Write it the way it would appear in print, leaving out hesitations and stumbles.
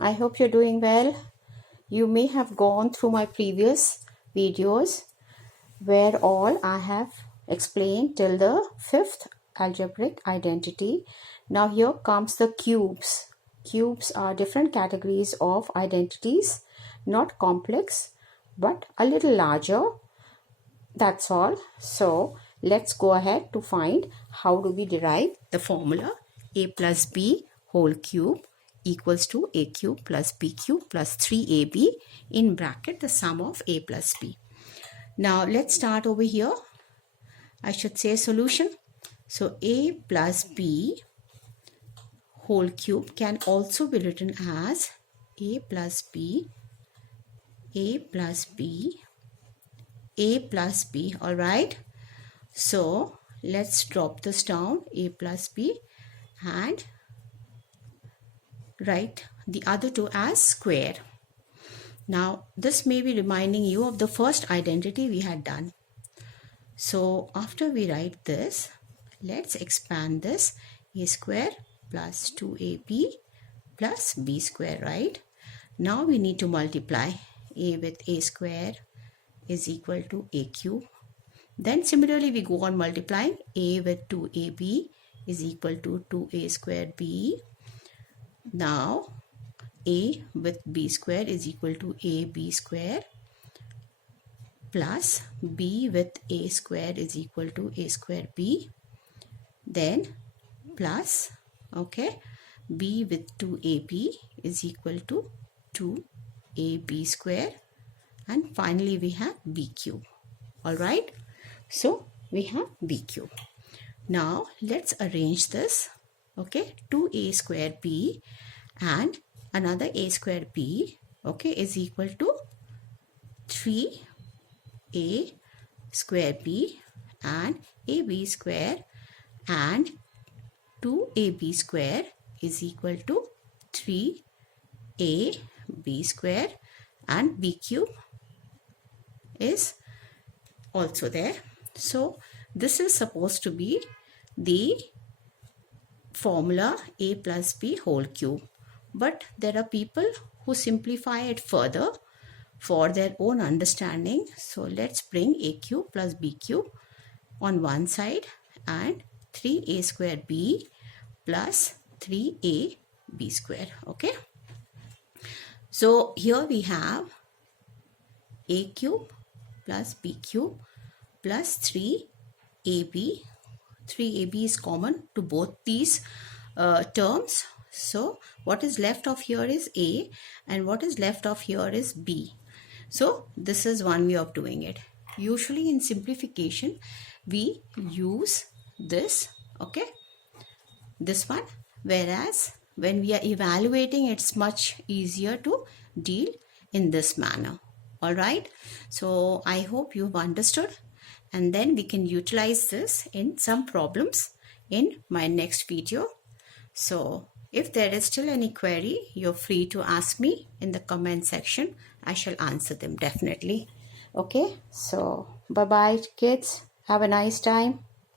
I hope you're doing well. You may have gone through my previous videos where all I have explained till the fifth algebraic identity. Now here comes the cubes. Cubes are different categories of identities, not complex but a little larger. That's all. So let's go ahead to find how do we derive the formula a plus b whole cube equals to a cube plus b cube plus 3ab in bracket the sum of a plus b. Now let's start over here. I should say solution. So a plus b whole cube can also be written as a plus b, a plus b, a plus b. All right. So let's drop this down, a plus b, and write the other two as square. Now this may be reminding you of the first identity we had done. So after we write this, let's expand this, a square plus 2ab plus b square, right? Now we need to multiply a with a square is equal to a cube. Then similarly we go on multiplying a with 2ab is equal to 2a square b. Now a with b square is equal to ab square plus b with a square is equal to a square b. Then plus, okay, b with 2ab is equal to 2ab square, and finally we have b cube. All right, so we have b cube. Now let's arrange this. Okay, 2a square b and another a square b, okay, is equal to 3a square b and ab square and 2ab square is equal to 3ab square, and b cube is also there. So this is supposed to be the formula a plus b whole cube, but there are people who simplify it further for their own understanding. So let's bring a cube plus b cube on one side and 3a square b plus 3ab square. Okay, so here we have a cube plus b cube plus 3ab. 3ab is common to both these terms. So what is left of here is a and what is left of here is b. So this is one way of doing it. Usually in simplification we use this, okay, this one, whereas when we are evaluating it's much easier to deal in this manner. All right, so I hope you've understood, and then we can utilize this in some problems in my next video. So if there is still any query, you're free to ask me in the comment section. I shall answer them definitely. Okay, so bye bye kids, have a nice time.